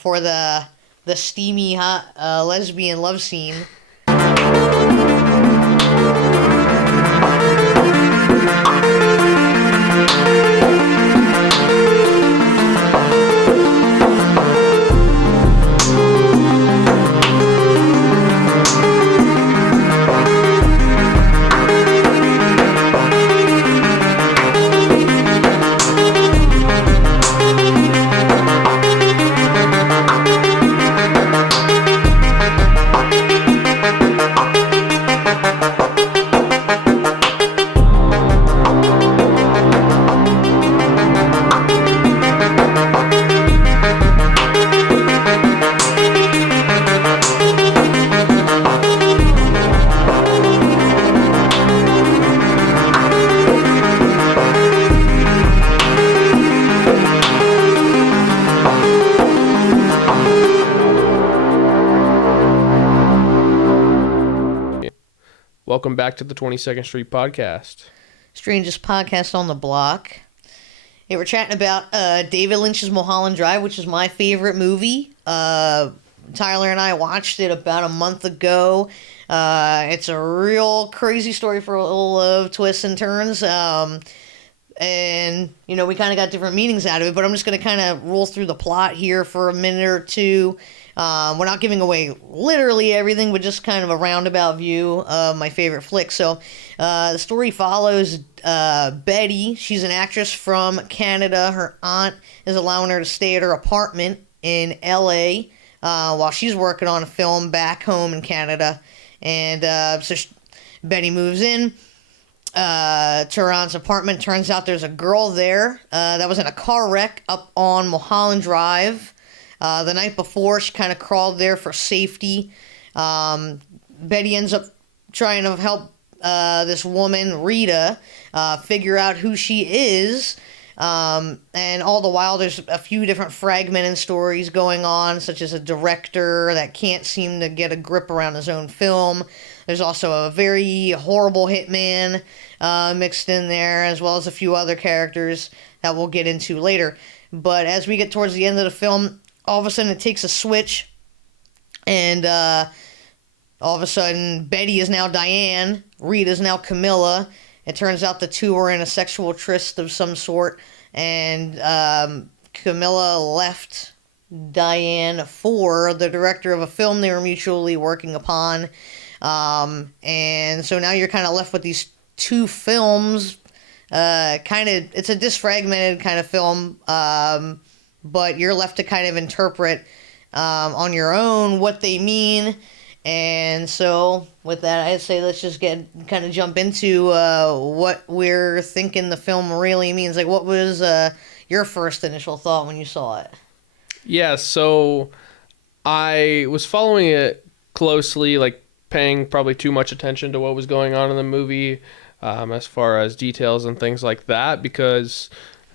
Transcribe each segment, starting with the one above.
for the steamy hot lesbian love scene. Welcome back to the 22nd Street Podcast. Strangest podcast on the block. Hey, we're chatting about David Lynch's Mulholland Drive, which is my favorite movie. Tyler and I watched it about a month ago. It's a real crazy story full of twists and turns. And, you know, we kind of got different meanings out of it, but I'm just going to kind of roll through the plot here for a minute or two. We're not giving away literally everything, but just kind of a roundabout view of my favorite flick. So, the story follows Betty. She's an actress from Canada. Her aunt is allowing her to stay at her apartment in L.A. While she's working on a film back home in Canada. And Betty moves in to her aunt's apartment. Turns out there's a girl there that was in a car wreck up on Mulholland Drive. The night before, she kind of crawled there for safety. Betty ends up trying to help this woman, Rita, figure out who she is. And all the while, there's a few different fragmented stories going on, such as a director that can't seem to get a grip around his own film. There's also a very horrible hitman mixed in there, as well as a few other characters that we'll get into later. But as we get towards the end of the film, all of a sudden it takes a switch, and all of a sudden Betty is now Diane, Rita is now Camilla. It turns out the two were in a sexual tryst of some sort, and Camilla left Diane for the director of a film they were mutually working upon. And so now you're kind of left with these two films. It's a disfragmented kind of film, but you're left to kind of interpret on your own what they mean. And so with that, I'd say let's just jump into what we're thinking the film really means. Like, what was your first initial thought when you saw it? Yeah, so I was following it closely, like paying probably too much attention to what was going on in the movie, as far as details and things like that, because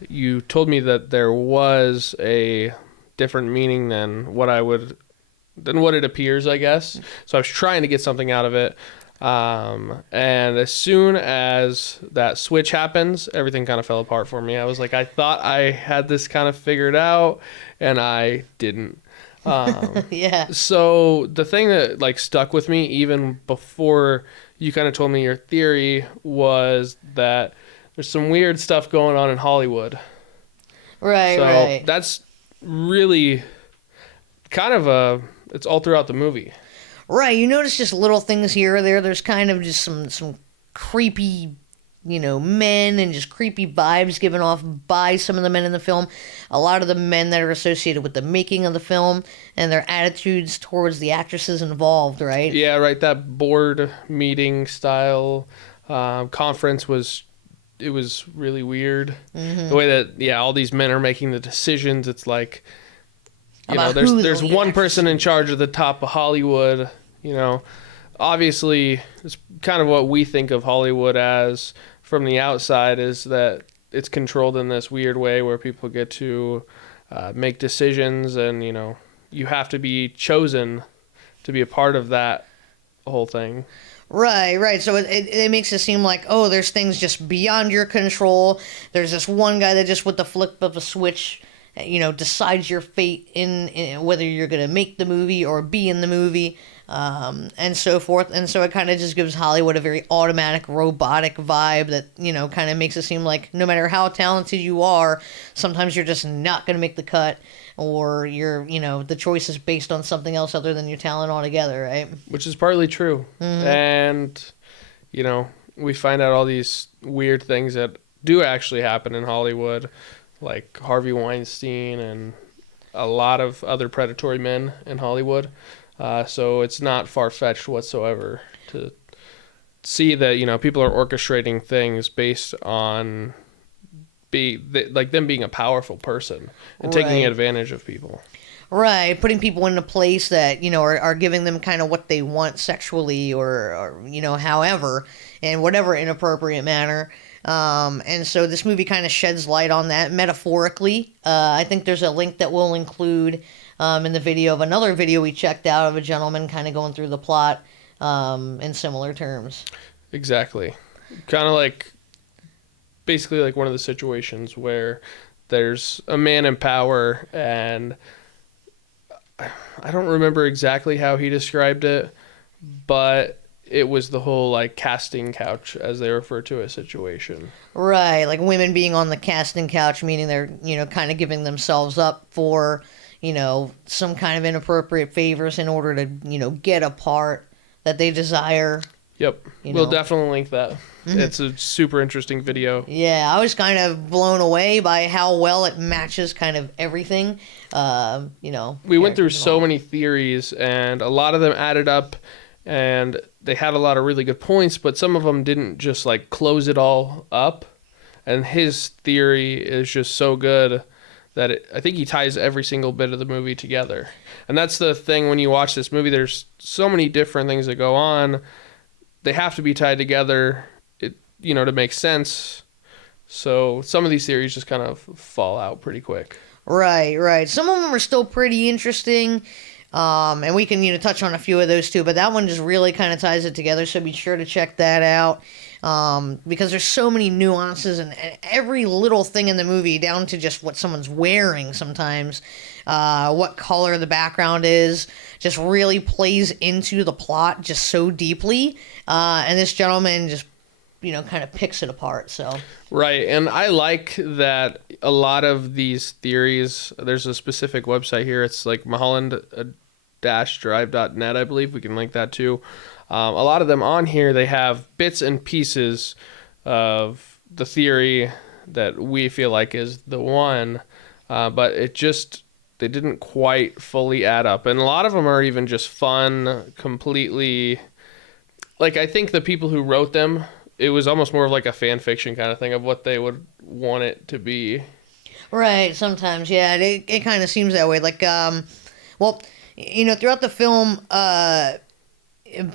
you told me that there was a different meaning than what it appears, I guess. So I was trying to get something out of it. And as soon as that switch happens, everything kind of fell apart for me. I was like, I thought I had this kind of figured out, and I didn't. Yeah. So the thing that like stuck with me even before you kind of told me your theory was that there's some weird stuff going on in Hollywood. Right, right. That's really kind of it's all throughout the movie. Right, you notice just little things here or there. There's kind of just some creepy, men and just creepy vibes given off by some of the men in the film. A lot of the men that are associated with the making of the film and their attitudes towards the actresses involved, right? Yeah, right. That board meeting style conference was really weird. Mm-hmm. The way that, all these men are making the decisions, it's like, there's one person in charge of the top of Hollywood, Obviously, it's kind of what we think of Hollywood as from the outside, is that it's controlled in this weird way where people get to make decisions, and, you have to be chosen to be a part of that whole thing. Right. So it makes it seem like, oh, there's things just beyond your control. There's this one guy that just with the flip of a switch decides your fate in whether you're going to make the movie or be in the movie, and so forth. And so it kind of just gives Hollywood a very automatic, robotic vibe that, kind of makes it seem like no matter how talented you are, sometimes you're just not going to make the cut, or the choice is based on something else other than your talent altogether, right? Which is partly true. Mm-hmm. And, we find out all these weird things that do actually happen in Hollywood, like Harvey Weinstein and a lot of other predatory men in Hollywood. So it's not far-fetched whatsoever to see that, people are orchestrating things based on them being a powerful person and taking advantage of people. Right, putting people in a place that, are giving them kind of what they want sexually or however, in whatever inappropriate manner. And so this movie kind of sheds light on that metaphorically. I think there's a link that we'll include in the video of another video we checked out of a gentleman kind of going through the plot in similar terms. Exactly. Kind of basically like one of the situations where there's a man in power, and I don't remember exactly how he described it, but it was the whole casting couch, as they refer to a situation. Right, like women being on the casting couch, meaning they're, kind of giving themselves up for, some kind of inappropriate favors in order to, get a part that they desire. Yep. We'll definitely link that. Mm-hmm. It's a super interesting video. Yeah, I was kind of blown away by how well it matches kind of everything. We went through so many theories, and a lot of them added up, and they had a lot of really good points, but some of them didn't just close it all up. And his theory is just so good that I think he ties every single bit of the movie together. And that's the thing when you watch this movie, there's so many different things that go on. They have to be tied together, to make sense. So some of these theories just kind of fall out pretty quick. Right. Some of them are still pretty interesting. And we can, touch on a few of those too, but that one just really kind of ties it together. So be sure to check that out. Because there's so many nuances and every little thing in the movie, down to just what someone's wearing sometimes, what color the background is, just really plays into the plot just so deeply. And this gentleman just, kind of picks it apart. So right. And I like that a lot of these theories, there's a specific website here. It's Mulholland-Drive.net, I believe. We can link that too. A lot of them on here, they have bits and pieces of the theory that we feel like is the one, but they didn't quite fully add up. And a lot of them are even just fun, completely, I think the people who wrote them, it was almost more of a fan fiction kind of thing of what they would want it to be. Right, sometimes, yeah, it kind of seems that way. Throughout the film,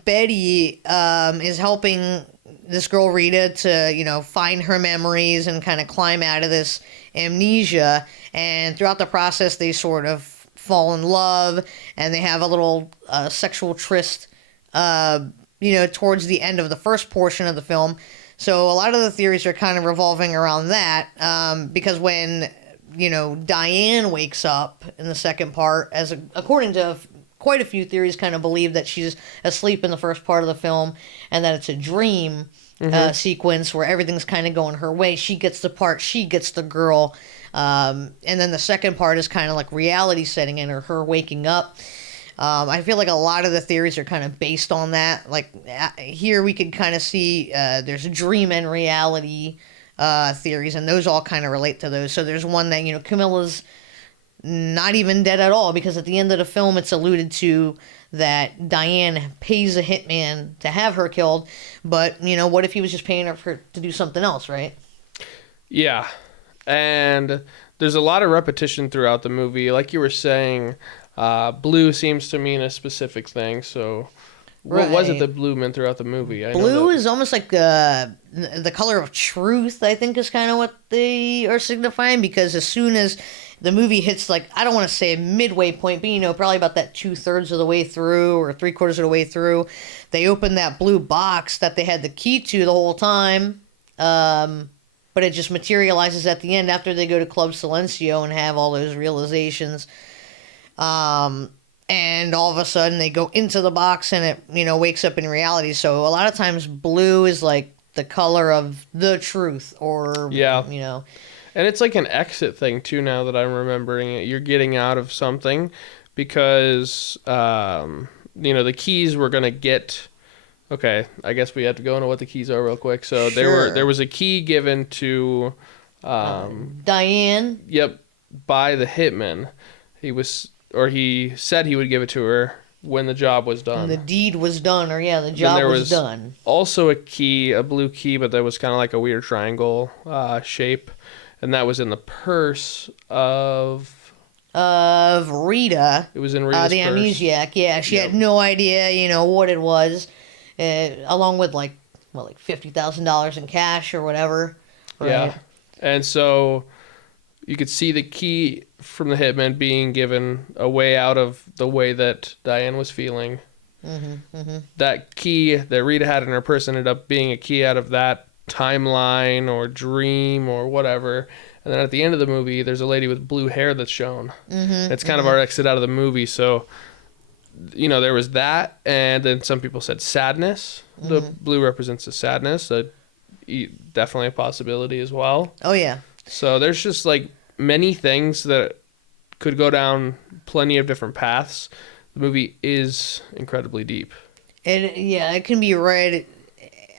Betty is helping this girl Rita to find her memories and kind of climb out of this amnesia, and throughout the process they sort of fall in love, and they have a little sexual tryst towards the end of the first portion of the film. So a lot of the theories are kind of revolving around that, because when Diane wakes up in the second part, according to quite a few theories, kind of believe that she's asleep in the first part of the film and that it's a dream sequence where everything's kind of going her way. She gets the part, she gets the girl. And then the second part is kind of like reality setting in, or her waking up. I feel like a lot of the theories are kind of based on that. Here we could kind of see there's dream and reality theories, and those all kind of relate to those. So there's one that, Camilla's not even dead at all, because at the end of the film it's alluded to that Diane pays a hitman to have her killed, but what if he was just paying her to do something else, right? Yeah. And there's a lot of repetition throughout the movie. Like you were saying, blue seems to mean a specific thing. So what was it that blue meant throughout the movie? Blue is almost like the color of truth, I think, is kind of what they are signifying, because as soon as the movie hits, I don't want to say a midway point, but, probably about that 2/3 of the way through or 3/4 of the way through, they open that blue box that they had the key to the whole time. but it just materializes at the end after they go to Club Silencio and have all those realizations. And all of a sudden they go into the box and it, wakes up in reality. So a lot of times blue is like the color of the truth, or, Yeah. And it's like an exit thing too, now that I'm remembering it. You're getting out of something because, the keys were going to get... Okay, I guess we have to go into what the keys are real quick. So Sure. there was a key given to... Diane. Yep, by the hitman. He said he would give it to her when the job was done. The deed was done, or the job was done. Also a key, a blue key, but that was kind of like a weird triangle shape. And that was in the purse of Rita. It was in Rita's the purse. amnesiac. Yeah, she had no idea, what it was, along with like $50,000 in cash or whatever. Right? Yeah, and so you could see the key from the hitman being given a way out of the way that Diane was feeling. That key that Rita had in her purse ended up being a key out of that timeline or dream or whatever. And then at the end of the movie, there's a lady with blue hair that's shown. It's kind of our exit out of the movie. So, there was that. And then some people said sadness. The blue represents the sadness. Definitely a possibility as well. Oh, yeah. So there's just like many things that could go down plenty of different paths. The movie is incredibly deep. And it can be read.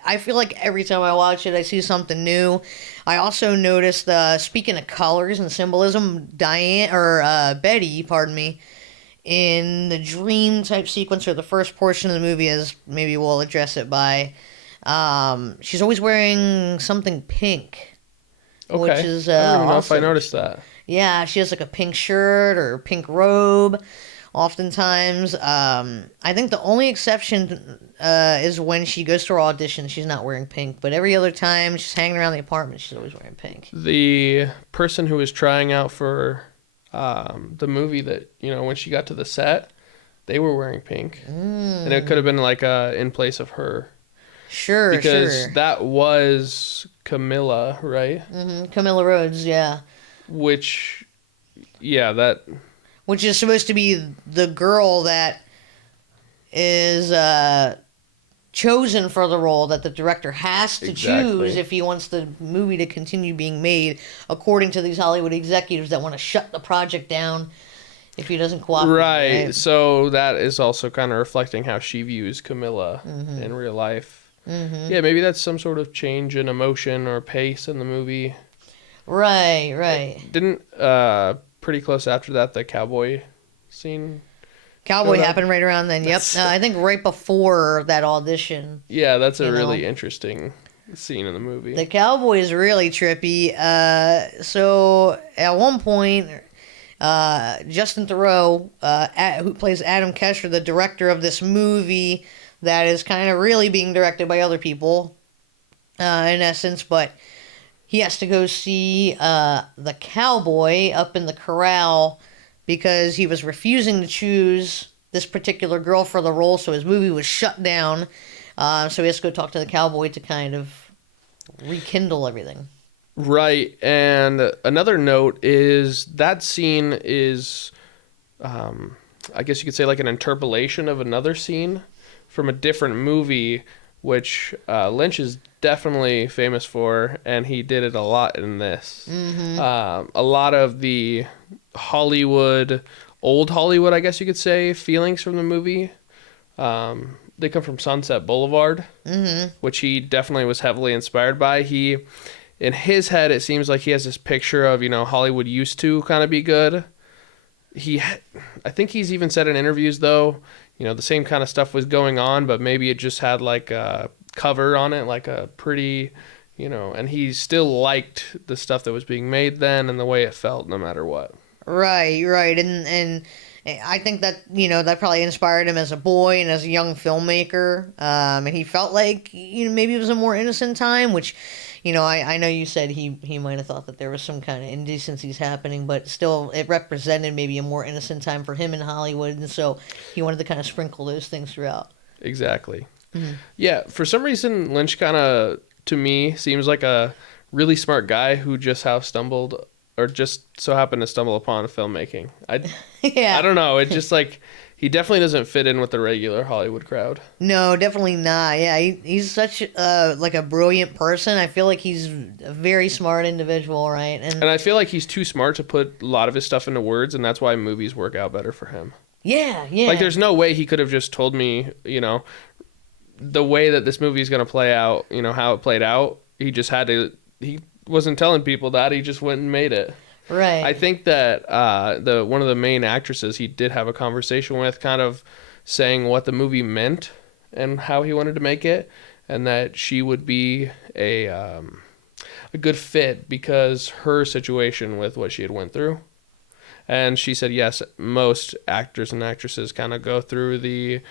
I feel like every time I watch it, I see something new. I also noticed, speaking of colors and symbolism, Betty, in the dream type sequence, or the first portion of the movie, as maybe we'll address it by, she's always wearing something pink. Okay. Which is, I don't even know if I awesome. noticed that. Yeah, she has like a pink shirt or a pink robe. Oftentimes, I think the only exception is when she goes to her audition. She's not wearing pink, but every other time she's hanging around the apartment, she's always wearing pink. The person who was trying out for the movie, that when she got to the set, they were wearing pink, and it could have been like in place of her. Sure, because that was Camilla, right? Camilla Rhodes, yeah. Which is supposed to be the girl that is chosen for the role, that the director has to choose if he wants the movie to continue being made, according to these Hollywood executives that want to shut the project down if he doesn't cooperate. Right. So that is also kind of reflecting how she views Camilla in real life. Yeah, maybe that's some sort of change in emotion or pace in the movie. Right. Didn't pretty close after that the cowboy scene? Cowboy happened right around then. Yep. I think right before that audition. Yeah, that's a really interesting scene in the movie. The cowboy is really trippy. So at one point, Justin Theroux, who plays Adam Kesher, the director of this movie that is kind of really being directed by other people, in essence, but he has to go see the cowboy up in the corral because he was refusing to choose this particular girl for the role, so his movie was shut down. So he has to go talk to the cowboy to kind of rekindle everything. Right, and another note is that scene is, I guess you could say, like an interpolation of another scene from a different movie, which Lynch is definitely famous for, and he did it a lot in this. A lot of the old Hollywood, I guess you could say, feelings from the movie, they come from Sunset Boulevard, which he definitely was heavily inspired by. In his head, it seems like he has this picture of, Hollywood used to kind of be good. I think he's even said in interviews, though, the same kind of stuff was going on, but maybe it just had like a cover on it, like a pretty, and he still liked the stuff that was being made then and the way it felt no matter what. Right. And I think that, that probably inspired him as a boy and as a young filmmaker. And he felt like, maybe it was a more innocent time, which, I know you said he might have thought that there was some kind of indecencies happening, but still it represented maybe a more innocent time for him in Hollywood. And so he wanted to kind of sprinkle those things throughout. Exactly. Yeah, for some reason, Lynch kind of, to me, seems like a really smart guy who just stumbled or just so happened to stumble upon filmmaking. Yeah. I don't know. It just like he definitely doesn't fit in with the regular Hollywood crowd. No, definitely not. Yeah, he's such like a brilliant person. I feel like he's a very smart individual, right? And I feel like he's too smart to put a lot of his stuff into words, and that's why movies work out better for him. Yeah, yeah. Like, there's no way he could have just told me, the way that this movie is going to play out, how it played out. He just had to. He wasn't telling people that. He just went and made it. Right. I think that one of the main actresses he did have a conversation with, kind of saying what the movie meant and how he wanted to make it, and that she would be a good fit because her situation with what she had went through. And she said, yes, most actors and actresses kind of go through the,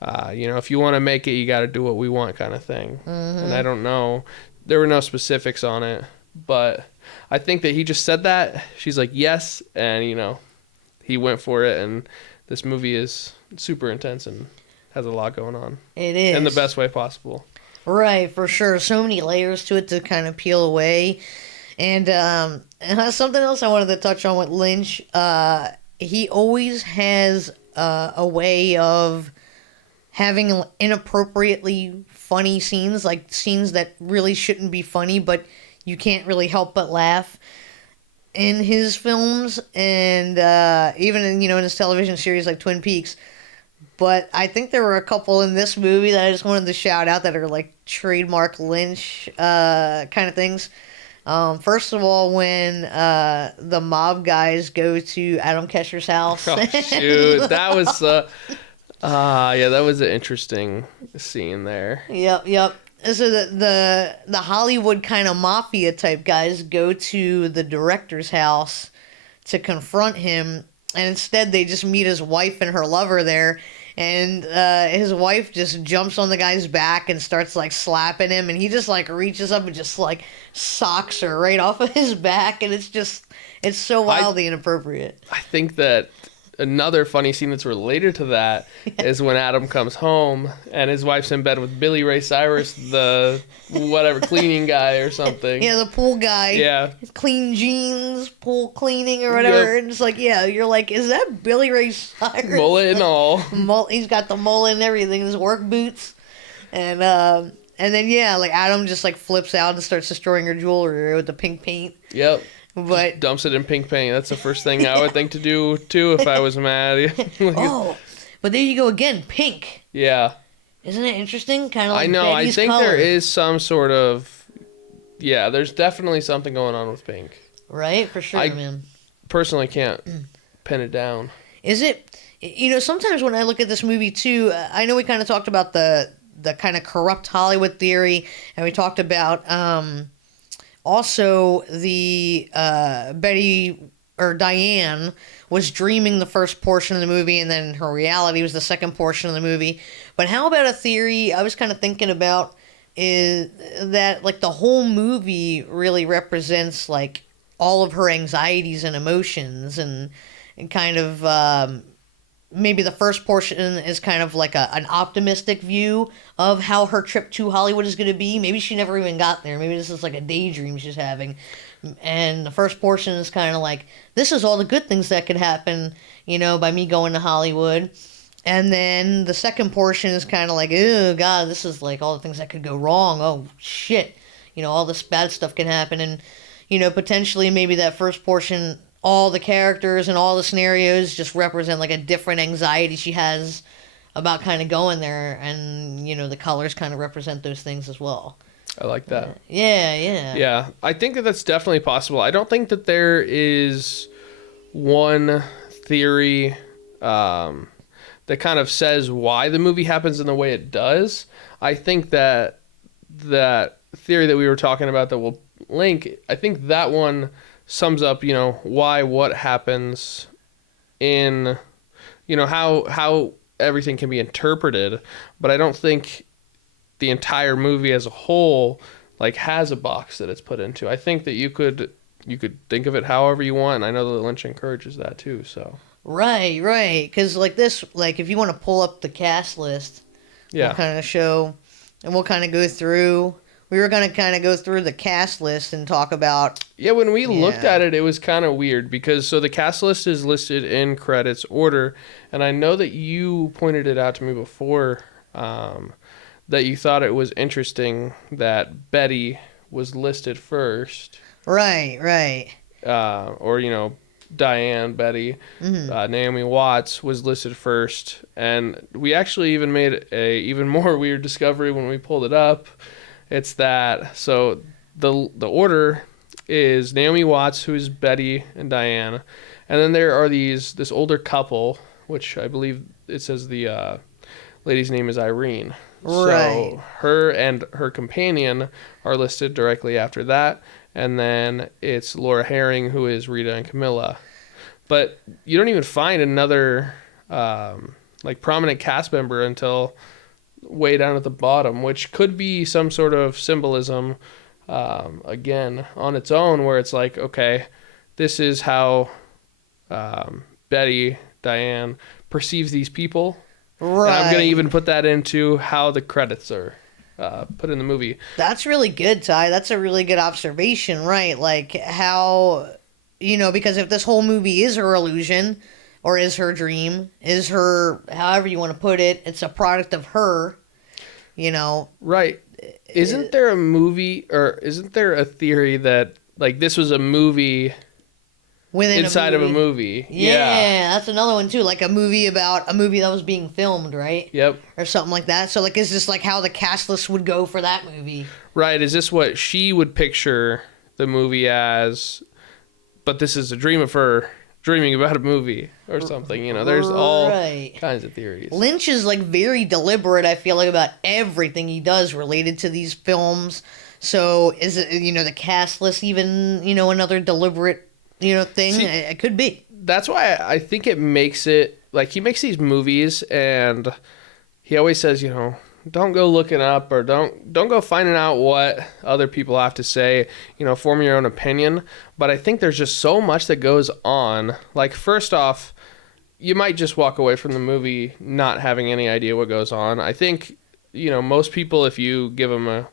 if you want to make it, you got to do what we want kind of thing. Mm-hmm. And I don't know. There were no specifics on it. But I think that he just said that. She's like, yes. And, he went for it. And this movie is super intense and has a lot going on. It is. In the best way possible. Right, for sure. So many layers to it to kind of peel away. And something else I wanted to touch on with Lynch, he always has a way of having inappropriately funny scenes, like scenes that really shouldn't be funny, but you can't really help but laugh in his films, and even in his television series like Twin Peaks. But I think there were a couple in this movie that I just wanted to shout out that are like trademark Lynch kind of things. First of all, when the mob guys go to Adam Kesher's house. Oh, shoot. That was, that was an interesting scene there. Yep. So the Hollywood kind of mafia type guys go to the director's house to confront him, and instead they just meet his wife and her lover there. And his wife just jumps on the guy's back and starts, like, slapping him. And he just, like, reaches up and just, like, socks her right off of his back. And it's so wildly inappropriate. I think that another funny scene that's related to that is when Adam comes home and his wife's in bed with Billy Ray Cyrus, the whatever cleaning guy or something. Yeah, the pool guy. Yeah. Clean jeans, pool cleaning or whatever. Yep. And it's like, yeah, you're like, is that Billy Ray Cyrus? Mullet and all. He's got the mullet and everything, his work boots. And then, yeah, like Adam just like flips out and starts destroying her jewelry with the pink paint. Yep. But just dumps it in pink paint. That's the first thing I would think to do too if I was mad. But there you go again, pink. Yeah. Isn't it interesting? Kind of like I know. Betty's I think color. there is some sort of. Yeah, there's definitely something going on with pink. Right, for sure, man. Personally can't pin it down. Is it? Sometimes when I look at this movie too, I know we kind of talked about the kind of corrupt Hollywood theory, and we talked about also the Betty or Diane was dreaming the first portion of the movie, and then her reality was the second portion of the movie. But how about a theory I was kind of thinking about is that like the whole movie really represents like all of her anxieties and emotions, and kind of maybe the first portion is kind of like an optimistic view of how her trip to Hollywood is going to be. Maybe she never even got there. Maybe this is like a daydream she's having. And the first portion is kind of like, this is all the good things that could happen, by me going to Hollywood. And then the second portion is kind of like, oh, God, this is like all the things that could go wrong. Oh, shit. All this bad stuff can happen. And, potentially maybe that first portion, all the characters and all the scenarios just represent like a different anxiety she has about kind of going there. And, the colors kind of represent those things as well. I like that. Yeah. Yeah, I think that that's definitely possible. I don't think that there is one theory that kind of says why the movie happens in the way it does. I think that theory that we were talking about that we'll link, I think that one sums up, why what happens in, how everything can be interpreted. But I don't think the entire movie as a whole like has a box that it's put into. I think that you could think of it however you want, and I know that Lynch encourages that too. So right, because like this, like if you want to pull up the cast list, yeah, we'll kind of show, and we'll kind of go through we were going to kind of go through the cast list and talk about. Yeah, when we looked at it, it was kind of weird because so the cast list is listed in credits order, and I know that you pointed it out to me before that you thought it was interesting that Betty was listed first. Right. Or, Diane, Betty, Naomi Watts was listed first. And we actually even made a even more weird discovery when we pulled it up. It's that, so the order is Naomi Watts, who's Betty and Diane. And then there are this older couple, which I believe it says the lady's name is Irene. Right. So her and her companion are listed directly after that. And then it's Laura Herring, who is Rita and Camilla. But you don't even find another prominent cast member until way down at the bottom, which could be some sort of symbolism, again, on its own, where it's like, okay, this is how Betty, Diane, perceives these people. Right. And I'm going to even put that into how the credits are put in the movie. That's really good, Ty. That's a really good observation, right? Like how, because if this whole movie is her illusion or is her dream, is her, however you want to put it, it's a product of her, Right. Isn't there a movie or isn't there a theory that like this was a movie within inside of a movie? Yeah, that's another one too. Like a movie about a movie that was being filmed, right? Yep. Or something like that. So like, is this like how the cast list would go for that movie? Right. Is this what she would picture the movie as? But this is a dream of her dreaming about a movie or something. There's all kinds of theories. Lynch is like very deliberate, I feel like, about everything he does related to these films. So is it, the cast list even, another deliberate, thing? See, it could be. That's why I think it makes it, like, he makes these movies and he always says, don't go looking up or don't go finding out what other people have to say, form your own opinion. But I think there's just so much that goes on. Like, first off, you might just walk away from the movie not having any idea what goes on. I think, most people, if you give them a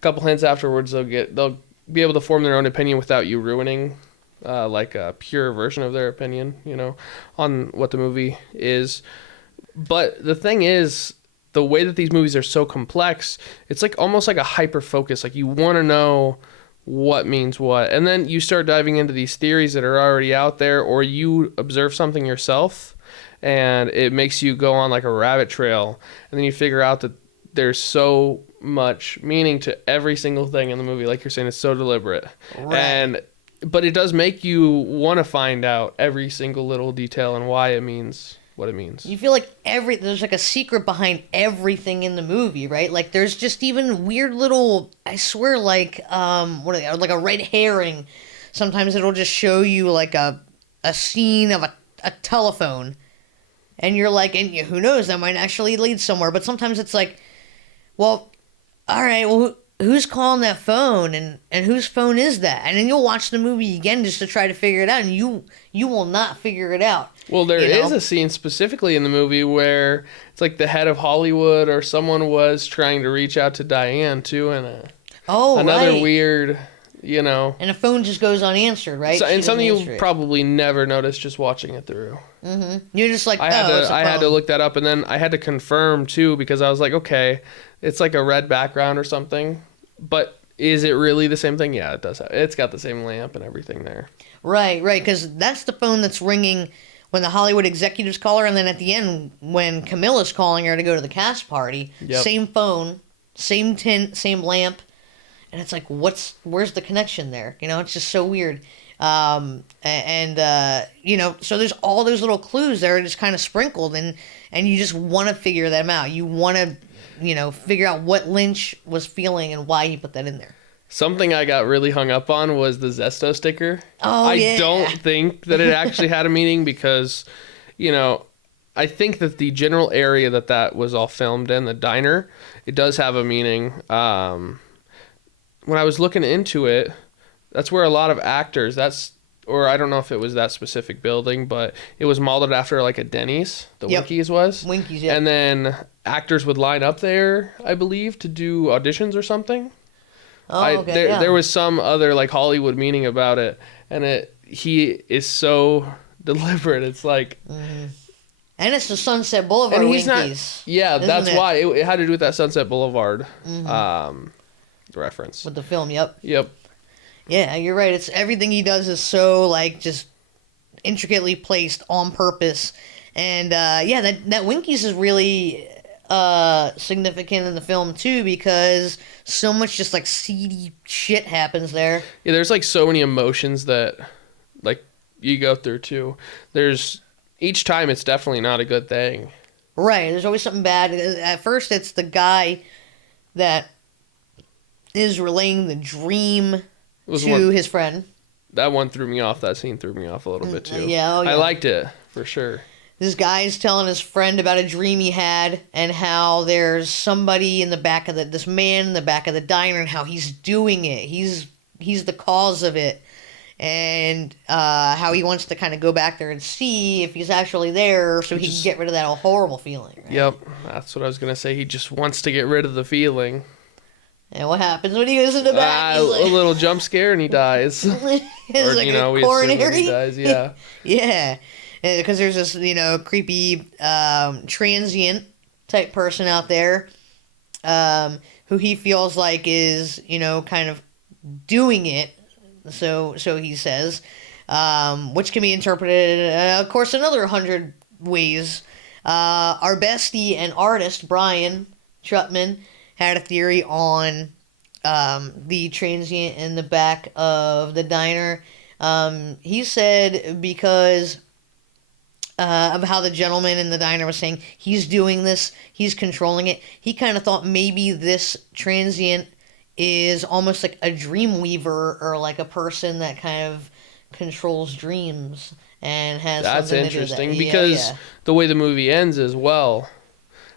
couple hints afterwards, they'll be able to form their own opinion without you ruining like a pure version of their opinion, on what the movie is. But the thing is, the way that these movies are so complex, it's like almost like a hyper focus. Like you want to know what means what. And then you start diving into these theories that are already out there, or you observe something yourself and it makes you go on like a rabbit trail. And then you figure out that there's so much meaning to every single thing in the movie. Like you're saying, it's so deliberate. Right. But it does make you want to find out every single little detail and why it means what it means. You feel like there's like a secret behind everything in the movie, right? Like there's just even weird little, I swear, like like a red herring. Sometimes it'll just show you like a scene of a telephone, and you're like, and who knows, that might actually lead somewhere. But sometimes it's like, well, all right, well, who's calling that phone, and whose phone is that? And then you'll watch the movie again just to try to figure it out, and you will not figure it out. Well, there is a scene specifically in the movie where it's like the head of Hollywood or someone was trying to reach out to Diane too, and another weird, And the phone just goes unanswered, right? So, and something you probably never noticed just watching it through. Mm-hmm. You're just like, I had to look that up, and then I had to confirm too, because I was like, okay, it's like a red background or something, but is it really the same thing? Yeah, it does. It's got the same lamp and everything there. Right, because that's the phone that's ringing when the Hollywood executives call her, and then at the end when Camilla's calling her to go to the cast party, same phone, same tint, same lamp, and it's like, where's the connection there? It's just so weird. So there's all those little clues that are just kind of sprinkled, and you just want to figure them out. You want to, figure out what Lynch was feeling and why he put that in there. Something I got really hung up on was the Zesto sticker. Oh, yeah. I don't think that it actually had a meaning because, I think that the general area that was all filmed in, the diner, it does have a meaning. When I was looking into it, that's where a lot of actors, or I don't know if it was that specific building, but it was modeled after like a Denny's, Winkies was. Winkies, yeah. And then actors would line up there, I believe, to do auditions or something. Oh, okay. There was some other like Hollywood meaning about it, and he is so deliberate. It's like, and it's the Sunset Boulevard and he's Winkies. Yeah, that's it? why it had to do with that Sunset Boulevard reference. With the film, yep. Yep. Yeah, you're right. It's everything he does is so like just intricately placed on purpose, and that Winkies is really significant in the film too because so much just like seedy shit happens there. Yeah, there's like so many emotions that like you go through too. There's each time it's definitely not a good thing. Right. There's always something bad. At first, it's the guy that is relaying the dream to his friend. That one threw me off. That scene threw me off a little bit too. Yeah, I liked it for sure. This guy's telling his friend about a dream he had and how there's somebody in the back of this man in the back of the diner and how he's doing it. He's the cause of it. And how he wants to kind of go back there and see if he's actually there so he can get rid of that horrible feeling. Right? Yep, that's what I was going to say. He just wants to get rid of the feeling. And what happens when he goes in the back? A little jump scare and he dies. Or, like a coronary? He dies, yeah. Yeah, because there's this, creepy transient type person out there who he feels like is, kind of doing it. So he says, which can be interpreted, of course, another 100 ways. Our bestie and artist, Bryan Truttmann, had a theory on the transient in the back of the diner. He said because of how the gentleman in the diner was saying he's doing this, he's controlling it, he kind of thought maybe this transient is almost like a dream weaver or like a person that kind of controls dreams and has That's something interesting to do with that. because the way the movie ends as well,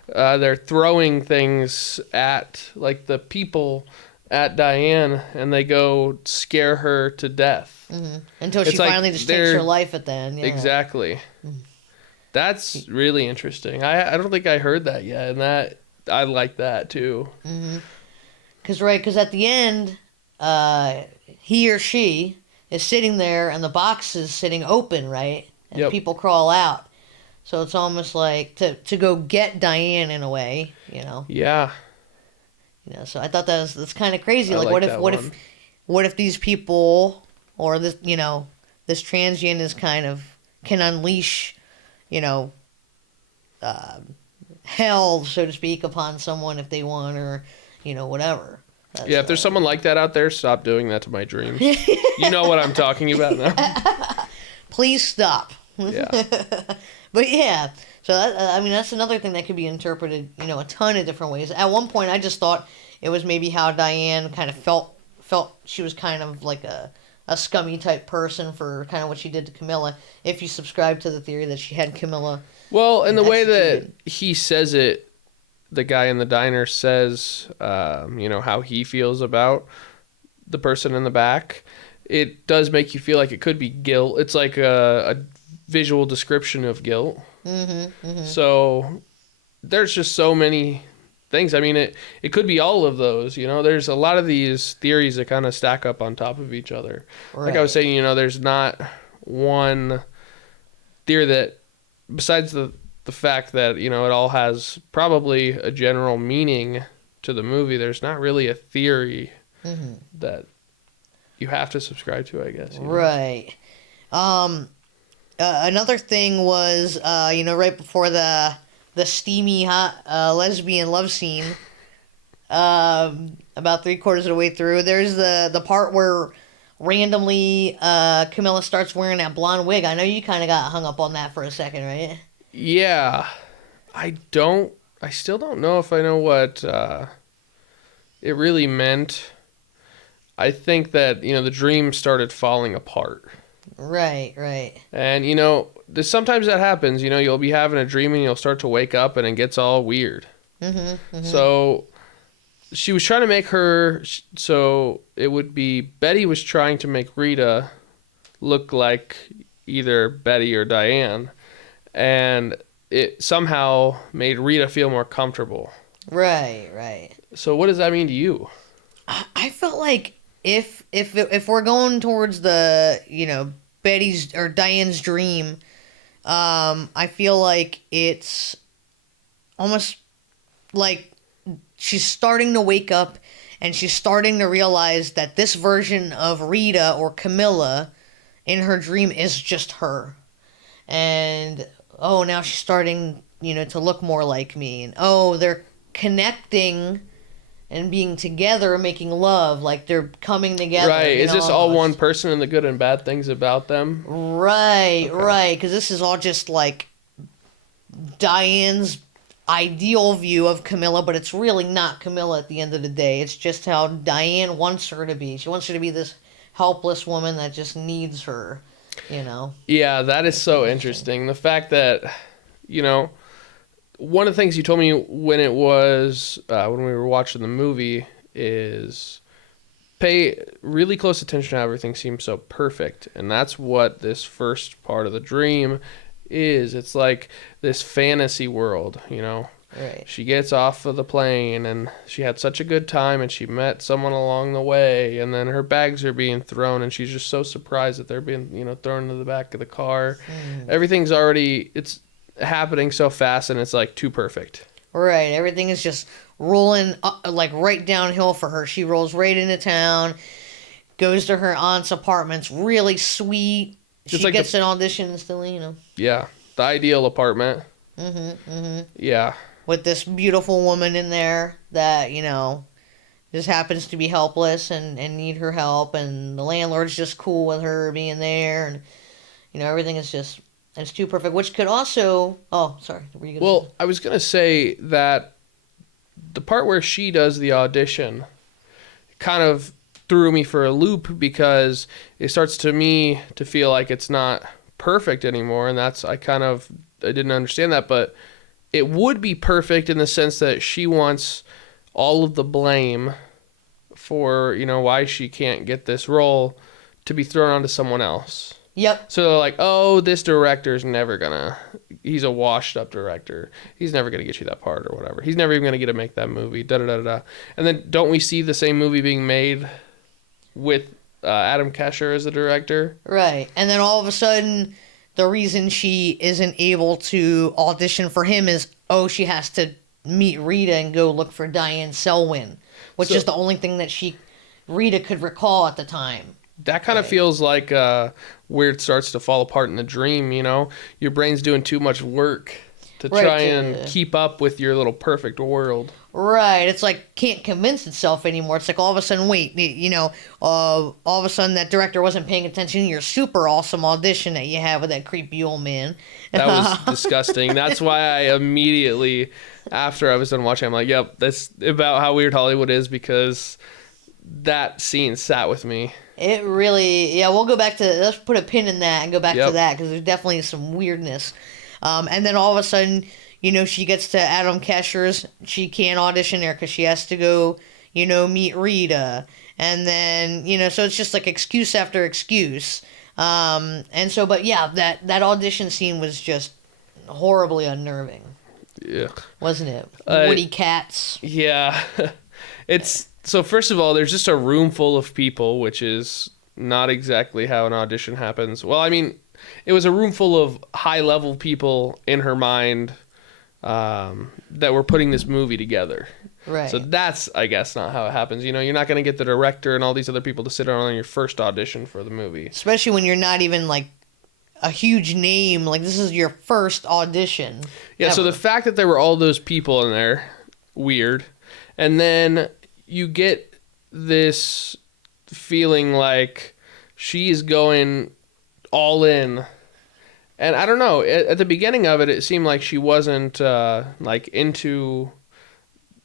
they're throwing things at like the people at Diane and they go scare her to death. Mm-hmm. Until she finally just takes her life at the end. Yeah. Exactly. That's really interesting. I don't think I heard that yet, and that I like that too. Mm-hmm. Because at the end, he or she is sitting there and the box is sitting open, right? And people crawl out. So it's almost like to go get Diane in a way, Yeah. So I thought that's kind of crazy. Like what if these people or this, this transient is kind of can unleash, hell, so to speak, upon someone if they want or whatever. If there's someone like that out there, stop doing that to my dreams. You know what I'm talking about now. Please stop. Yeah. But yeah, so that's another thing that could be interpreted, a ton of different ways. At one point, I just thought it was maybe how Diane kind of felt she was kind of like a scummy type person for kind of what she did to Camilla. If you subscribe to the theory that she had Camilla. Well, and the way that he says it, the guy in the diner says, how he feels about the person in the back. It does make you feel like it could be guilt. It's like a visual description of guilt. Mm-hmm, mm-hmm. So there's just so many things. I mean, it could be all of those. There's a lot of these theories that kind of stack up on top of each other. Right. Like I was saying, there's not one theory that, besides the fact that, it all has probably a general meaning to the movie, there's not really a theory that you have to subscribe to, I guess. Right. Another thing was, right before the steamy, hot lesbian love scene, about 3/4 of the way through, there's the part where randomly Camilla starts wearing that blonde wig. I know you kind of got hung up on that for a second, right? Yeah. I still don't know if I know what it really meant. I think that, the dream started falling apart. Right. And, sometimes that happens. You'll be having a dream and you'll start to wake up and it gets all weird. Mm-hmm. So she was trying to make her, so it would be, Betty was trying to make Rita look like either Betty or Diane. And it somehow made Rita feel more comfortable. Right. So what does that mean to you? I felt like if we're going towards the Betty's or Diane's dream, I feel like it's almost like she's starting to wake up and she's starting to realize that this version of Rita or Camilla in her dream is just her. And oh, now she's starting, to look more like me. And oh, they're connecting and being together, making love, like they're coming together. Right. Is this all one person and the good and bad things about them? Right, okay. Right. Because this is all just like Diane's ideal view of Camilla, but it's really not Camilla at the end of the day. It's just how Diane wants her to be. She wants her to be this helpless woman that just needs her, Yeah, that is so interesting. The fact that, one of the things you told me when it was, when we were watching the movie is pay really close attention to how everything seems so perfect. And that's what this first part of the dream is. It's like this fantasy world, Right. She gets off of the plane and she had such a good time and she met someone along the way and then her bags are being thrown and she's just so surprised that they're being, thrown into the back of the car. Everything's already, it's happening so fast and it's like too perfect. Right. Everything is just rolling like right downhill for her. She rolls right into town, goes to her aunt's apartment. It's really sweet. She like gets an audition instantly, Yeah. The ideal apartment. Yeah. With this beautiful woman in there that, just happens to be helpless and need her help. And the landlord's just cool with her being there. And, everything is just, it's too perfect. Which could also, oh, sorry. Were you gonna say? I was going to say that the part where she does the audition kind of threw me for a loop because it starts to me to feel like it's not perfect anymore. And I didn't understand that, but it would be perfect in the sense that she wants all of the blame for, why she can't get this role to be thrown onto someone else. Yep. So they're like, oh, this director's he's a washed up director. He's never going to get you that part or whatever. He's never even going to get to make that movie, da-da-da-da-da. And then don't we see the same movie being made with Adam Kesher as the director? Right. And then all of a sudden, the reason she isn't able to audition for him is, she has to meet Rita and go look for Diane Selwyn, which is the only thing that Rita could recall at the time. That kind of feels like where it starts to fall apart in the dream, Your brain's doing too much work to try and keep up with your little perfect world. Right. It's like can't convince itself anymore. It's like all of a sudden, wait, all of a sudden that director wasn't paying attention to your super awesome audition that you had with that creepy old man. That was disgusting. That's why I immediately, after I was done watching, I'm like, yep, that's about how weird Hollywood is because that scene sat with me. It really, we'll go back to, let's put a pin in that and go back to that because there's definitely some weirdness. And then all of a sudden, she gets to Adam Kesher's, she can't audition there because she has to go, meet Rita. And then, so it's just like excuse after excuse. And so, but yeah, that audition scene was just horribly unnerving. Yeah. Wasn't it? Woody cats. Yeah. So first of all, there's just a room full of people, which is not exactly how an audition happens. Well, I mean, it was a room full of high-level people in her mind that were putting this movie together. Right. So that's, I guess, not how it happens. You're not going to get the director and all these other people to sit down on your first audition for the movie. Especially when you're not even, like, a huge name. Like, this is your first audition. Yeah, ever. So the fact that there were all those people in there, weird. And then you get this feeling like she's going all in. And I don't know, at the beginning of it, it seemed like she wasn't like into,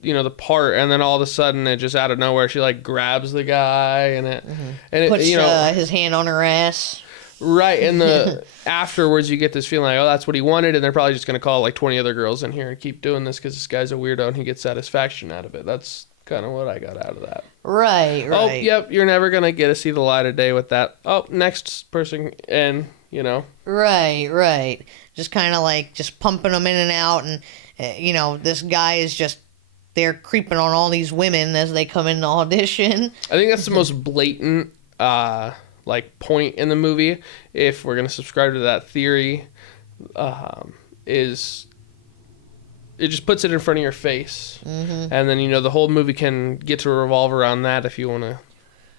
the part, and then all of a sudden, it just out of nowhere, she like grabs the guy and it puts his hand on her ass. Right, and afterwards you get this feeling like, oh, that's what he wanted, and they're probably just gonna call like 20 other girls in here and keep doing this because this guy's a weirdo and he gets satisfaction out of it. That's kind of what I got out of that. Right. Oh, yep, you're never gonna get to see the light of day with that. Oh, next person, and Right. Just kind of like just pumping them in and out, and this guy is just they're creeping on all these women as they come in to audition. I think that's the most blatant like point in the movie, if we're gonna subscribe to that theory, is it just puts it in front of your face, and then the whole movie can get to revolve around that if you want to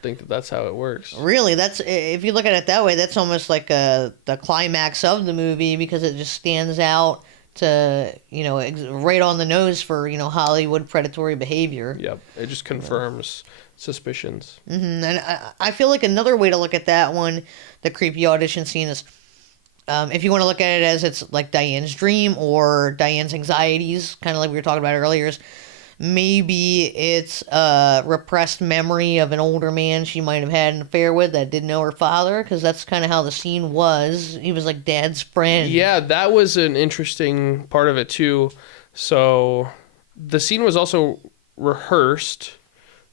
think that that's how it works. Really, that's, if you look at it that way, that's almost like the climax of the movie, because it just stands out to right on the nose for Hollywood predatory behavior. Yep, it just confirms suspicions. And I feel like another way to look at that one, the creepy audition scene, is if you want to look at it as it's like Diane's dream or Diane's anxieties, kind of like we were talking about earlier, is maybe it's a repressed memory of an older man she might have had an affair with that didn't know her father, because that's kind of how the scene was. He was like Dad's friend. Yeah, that was an interesting part of it too. So the scene was also rehearsed.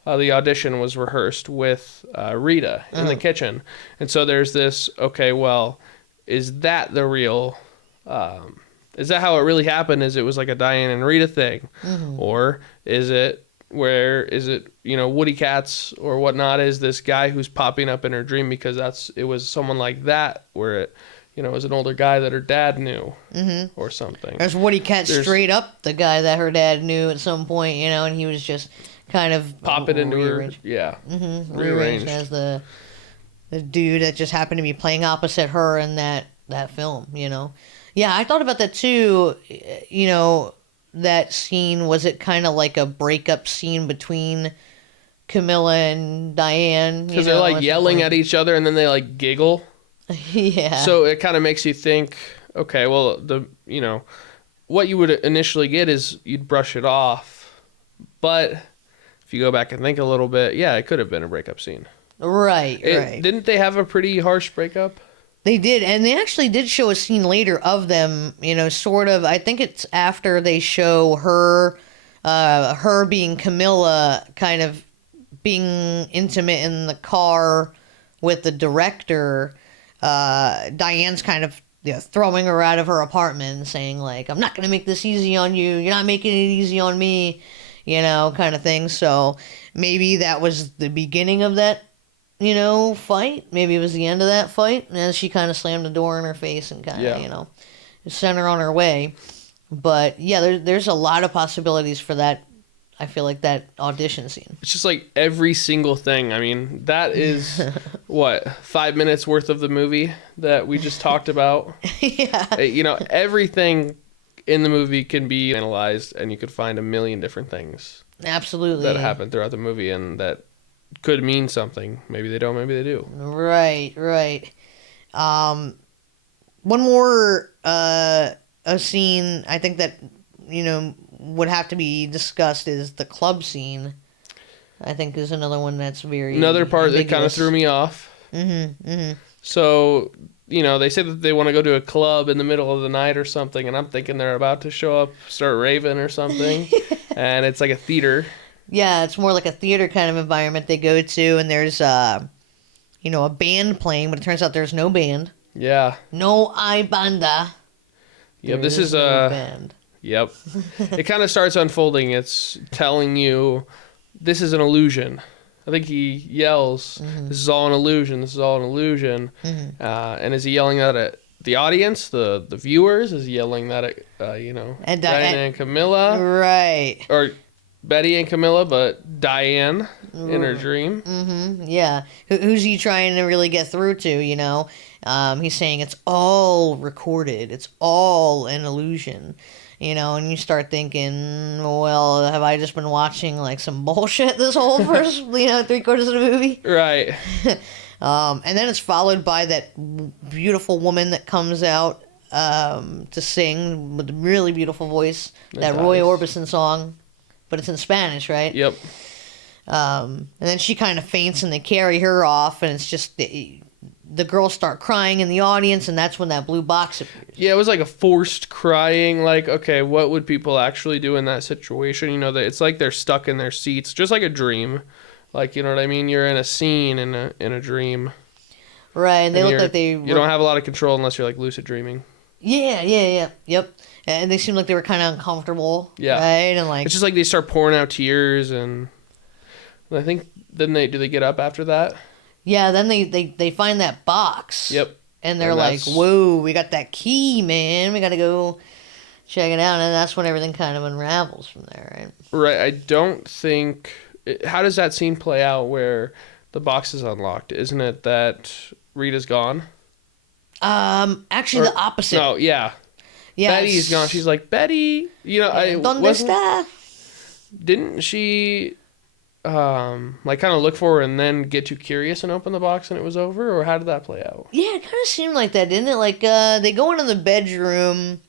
The audition was rehearsed with Rita in the kitchen. And so there's this, okay, well, is that the real... is that how it really happened? Is it was like a Diane and Rita thing? Or is it Woody Katz or whatnot is this guy who's popping up in her dream because it was someone like that, where it was an older guy that her dad knew or something. There's Woody Katz straight up the guy that her dad knew at some point, and he was just kind of pop it into her, rearranged as the dude that just happened to be playing opposite her in that film. Yeah, I thought about that too. That scene, was it kind of like a breakup scene between Camilla and Diane? Because they're like yelling at each other and then they like giggle. Yeah. So it kind of makes you think, okay, well, what you would initially get is you'd brush it off. But if you go back and think a little bit, yeah, it could have been a breakup scene. Right. Didn't they have a pretty harsh breakup? They did, and they actually did show a scene later of them, sort of, I think it's after they show her being Camilla, kind of being intimate in the car with the director. Diane's kind of throwing her out of her apartment and saying, like, I'm not going to make this easy on you, you're not making it easy on me, kind of thing. So maybe that was the beginning of that fight. Maybe it was the end of that fight, and then she kind of slammed the door in her face and kind of, sent her on her way. But yeah, there's a lot of possibilities for that. I feel like that audition scene. It's just like every single thing. I mean, that is what 5 minutes worth of the movie that we just talked about. Yeah. Everything in the movie can be analyzed, and you could find a million different things. Absolutely. That happen throughout the movie, and that could mean something. Maybe they don't, maybe they do. Right. One more a scene I think that would have to be discussed is the club scene. I think is another one that's another part ambiguous. That kind of threw me off. So they say that they want to go to a club in the middle of the night or something, and I'm thinking they're about to show up, start raving or something. And it's like a theater. Yeah, it's more like a theater kind of environment they go to, and there's a band playing, but it turns out there's no band. Yeah. No hay banda. Yep, this is a band. Yep. It kind of starts unfolding. It's telling you this is an illusion. I think he yells, "This is all an illusion. This is all an illusion." And is he yelling that at the audience, the viewers? Is he yelling that at Diana and Camilla? Right. Or Betty and Camilla, but Diane in her dream. Yeah. Who's he trying to really get through to, He's saying it's all recorded. It's all an illusion, and you start thinking, well, have I just been watching, like, some bullshit this whole first, 3/4 of the movie? Right. And then it's followed by that beautiful woman that comes out to sing with a really beautiful voice, that Roy Orbison song. But it's in Spanish, right? Yep. And then she kind of faints, and they carry her off, and it's just the girls start crying in the audience, and that's when that blue box appears. Yeah, it was like a forced crying. Like, okay, what would people actually do in that situation? It's like they're stuck in their seats, just like a dream. Like, you know what I mean? You're in a scene in a dream. Right, and they look like they... You don't have a lot of control unless you're like lucid dreaming. Yeah, yep. and they seemed like they were kind of uncomfortable. Yeah. Right? And like, It's just like they start pouring out tears, and I think then do they get up after that? yeah, then they find that box. Yep. And they're And like, that's- whoa, we got that key, man. We got to go check it out. And that's when everything kind of unravels from there, right? Right. I don't think. How does that scene play out where the box is unlocked? Isn't it that Rita's gone? Actually, the opposite. No, yeah. Yeah, Betty's gone. She's like, Betty, ¿Dónde wasn't, está? didn't she like kind of look for her and then get too curious and open the box and it was over? Or how did that play out? Yeah, it kind of seemed like that, didn't it? Like, they go into the bedroom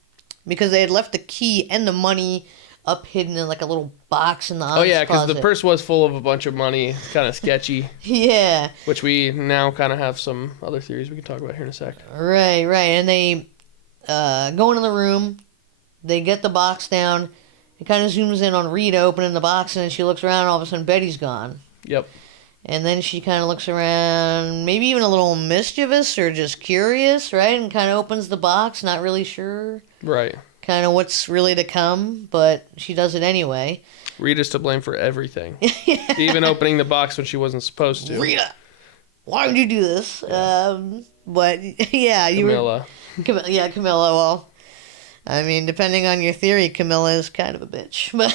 because they had left the key and the money up hidden in like a little box in the Oh, yeah, because the closet. purse was full of a bunch of money. It's kind of sketchy, Yeah, which we now kind of have some other theories we can talk about here in a sec. right. And they go into the room. They get the box down. It kind of zooms in on Rita opening the box, and then she looks around, and all of a sudden Betty's gone. Yep. And then she kind of looks around, maybe even a little mischievous or just curious, right? And kind of opens the box, not really sure Right. kind of what's really to come, but she does it anyway. Rita's to blame for everything. Even opening the box when she wasn't supposed to. Rita, why would you do this? But yeah, Camilla. Yeah, Camilla. Well, I mean, depending on your theory, Camilla is kind of a bitch, but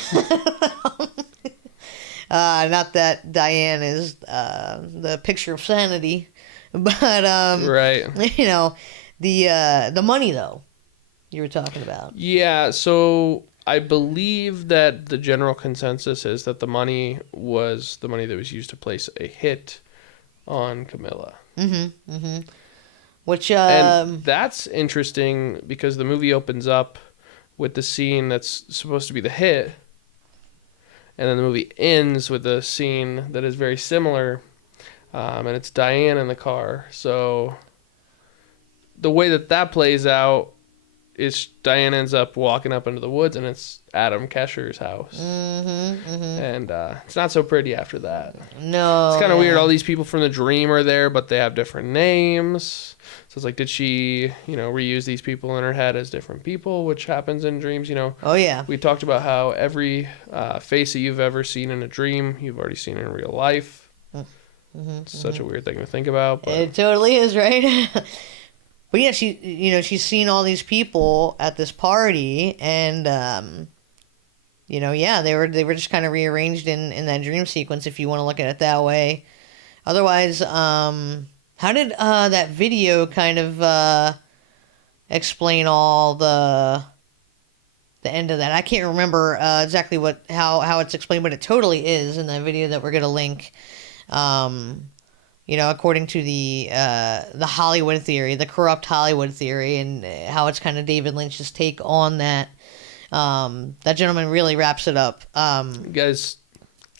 not that Diane is the picture of sanity, but Right. you know, the money though you were talking about. Yeah, so I believe that the general consensus is that the money was the money that was used to place a hit on Camilla. Which And that's interesting because the movie opens up with the scene that's supposed to be the hit, and then the movie ends with a scene that is very similar, and it's Diane in the car. So the way that plays out is Diane ends up walking up into the woods, and it's Adam Kesher's house. And it's not so pretty after that. no, It's kind of weird. All these people from the dream are there, but they have different names. So it's like, did she, reuse these people in her head as different people, which happens in dreams, Oh yeah, We talked about how every face that you've ever seen in a dream, you've already seen in real life. It's such a weird thing to think about. But it totally is, right? But yeah, she's seen all these people at this party, and yeah, they were just kind of rearranged in that dream sequence, if you want to look at it that way. Otherwise, how did that video kind of explain all the end of that? I can't remember exactly how it's explained, but it totally is in that video that we're gonna link. According to the Hollywood theory, the corrupt Hollywood theory, and how it's kind of David Lynch's take on that. That gentleman really wraps it up. you guys,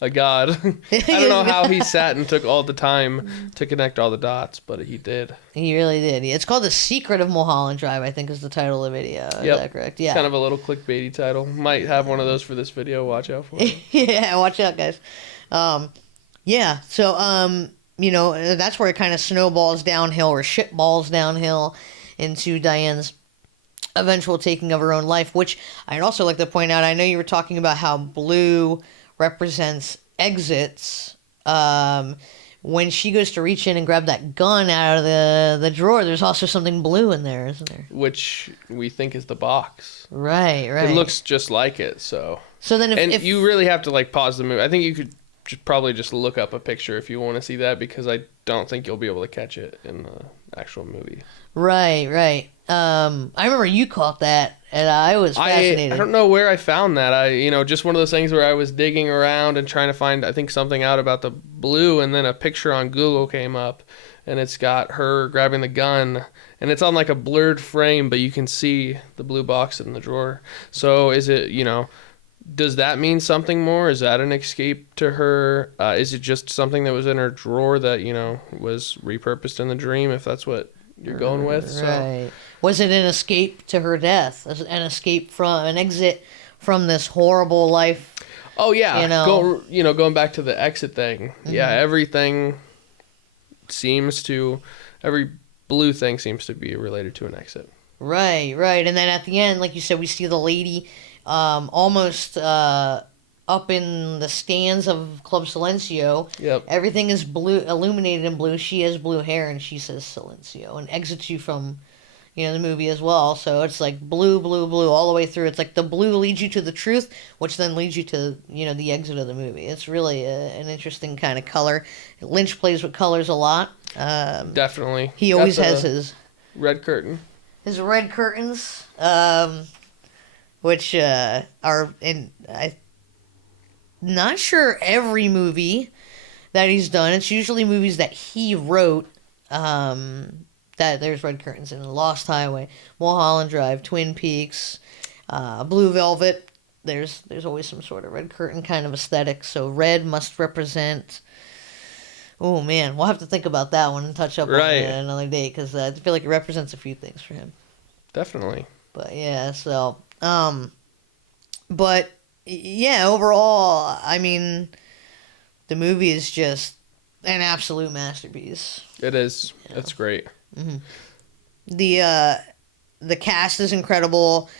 a god. I don't know how he sat and took all the time to connect all the dots, but he did. He really did. It's called The Secret of Mulholland Drive, I think is the title of the video. Is Yep. that correct? Yeah. Kind of a little clickbaity title. Might have one of those for this video. Watch out for it. Yeah, watch out, guys. Yeah, so, that's where it kind of snowballs downhill or shitballs downhill into Diane's eventual taking of her own life, which I'd also like to point out. I know you were talking about how blue represents exits. When she goes to reach in and grab that gun out of the drawer, there's also something blue in there, isn't there? Which we think is the box. Right. It looks just like it, so. So then if you really have to pause the movie. I think you could probably just look up a picture if you want to see that, because I don't think you'll be able to catch it in the actual movie. Right. I remember you caught that, and I was fascinated. I don't know where I found that. Just one of those things where I was digging around and trying to find, I think, something out about the blue, and then a picture on Google came up, and it's got her grabbing the gun, and it's on a blurred frame, but you can see the blue box in the drawer. So is it, does that mean something more? Is that an escape to her? Is it just something that was in her drawer that, was repurposed in the dream, if that's what you're going with? Right. So. Was it an escape to her death? An escape from an exit from this horrible life? Oh yeah. Going back to the exit thing. Mm-hmm. Yeah, every blue thing seems to be related to an exit. Right, right. And then at the end, like you said, we see the lady almost up in the stands of Club Silencio. Yep. Everything is blue, illuminated in blue. She has blue hair, and she says Silencio, and exits you from, the movie as well. So it's like blue, blue, blue all the way through. It's like the blue leads you to the truth, which then leads you to, the exit of the movie. It's really an interesting kind of color. Lynch plays with colors a lot. Definitely. He always has his red curtain. His red curtains, which are in, I'm not sure every movie that he's done. It's usually movies that he wrote. That there's red curtains in Lost Highway, Mulholland Drive, Twin Peaks, Blue Velvet. There's always some sort of red curtain kind of aesthetic. So red must represent. Oh man, we'll have to think about that one and touch up on it another day, because I feel like it represents a few things for him. Definitely. But yeah, so but yeah, overall, I mean, the movie is just an absolute masterpiece. It is. It's great. Mm-hmm. The cast is incredible.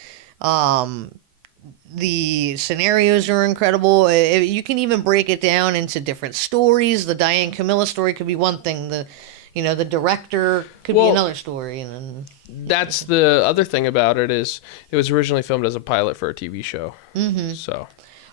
The scenarios are incredible. You can even break it down into different stories. The Diane Camilla story could be one thing. The director could be another story. And then, that's the other thing about it is it was originally filmed as a pilot for a TV show. Mm-hmm. So.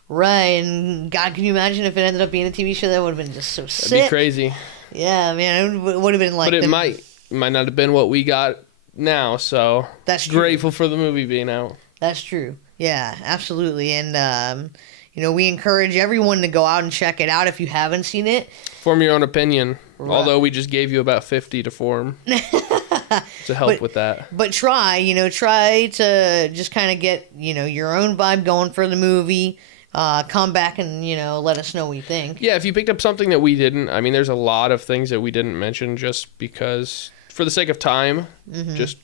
Right, and God, can you imagine if it ended up being a TV show? That would have been just so sick. That'd be crazy. Yeah, man, it would have been like. But it might not have been what we got now. So that's true. Grateful for the movie being out. That's true. Yeah, absolutely. And, we encourage everyone to go out and check it out if you haven't seen it. Form your own opinion. Right. Although we just gave you about 50 to form to help with that. But try to just kind of get, your own vibe going for the movie. Come back and, let us know what you think. Yeah, if you picked up something that we didn't, I mean, there's a lot of things that we didn't mention just because, for the sake of time, just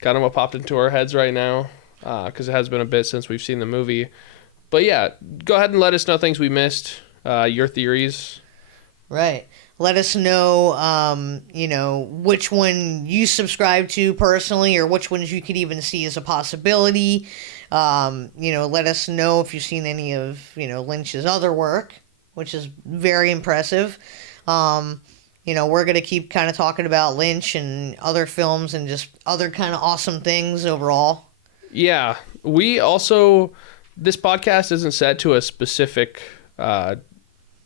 kind of what popped into our heads right now. Because it has been a bit since we've seen the movie. But yeah, go ahead and let us know things we missed, your theories. Right. Let us know, which one you subscribe to personally, or which ones you could even see as a possibility. Let us know if you've seen any of, Lynch's other work, which is very impressive. We're going to keep kind of talking about Lynch and other films and just other kind of awesome things overall. Yeah, we also, this podcast isn't set to a specific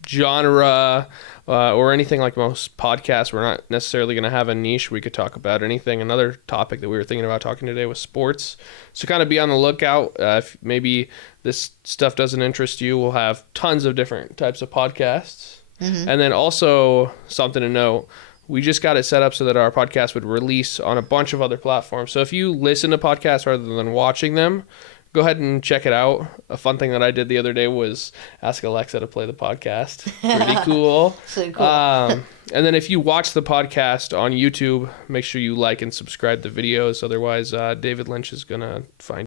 genre or anything like most podcasts. We're not necessarily going to have a niche. We could talk about anything. Another topic that we were thinking about talking today was sports. So kind of be on the lookout. If maybe this stuff doesn't interest you, we'll have tons of different types of podcasts. Mm-hmm. And then also something to note, we just got it set up so that our podcast would release on a bunch of other platforms. So if you listen to podcasts rather than watching them, go ahead and check it out. A fun thing that I did the other day was ask Alexa to play the podcast. Pretty cool. So cool. And then if you watch the podcast on YouTube, make sure you like and subscribe the videos. Otherwise, David Lynch is going to find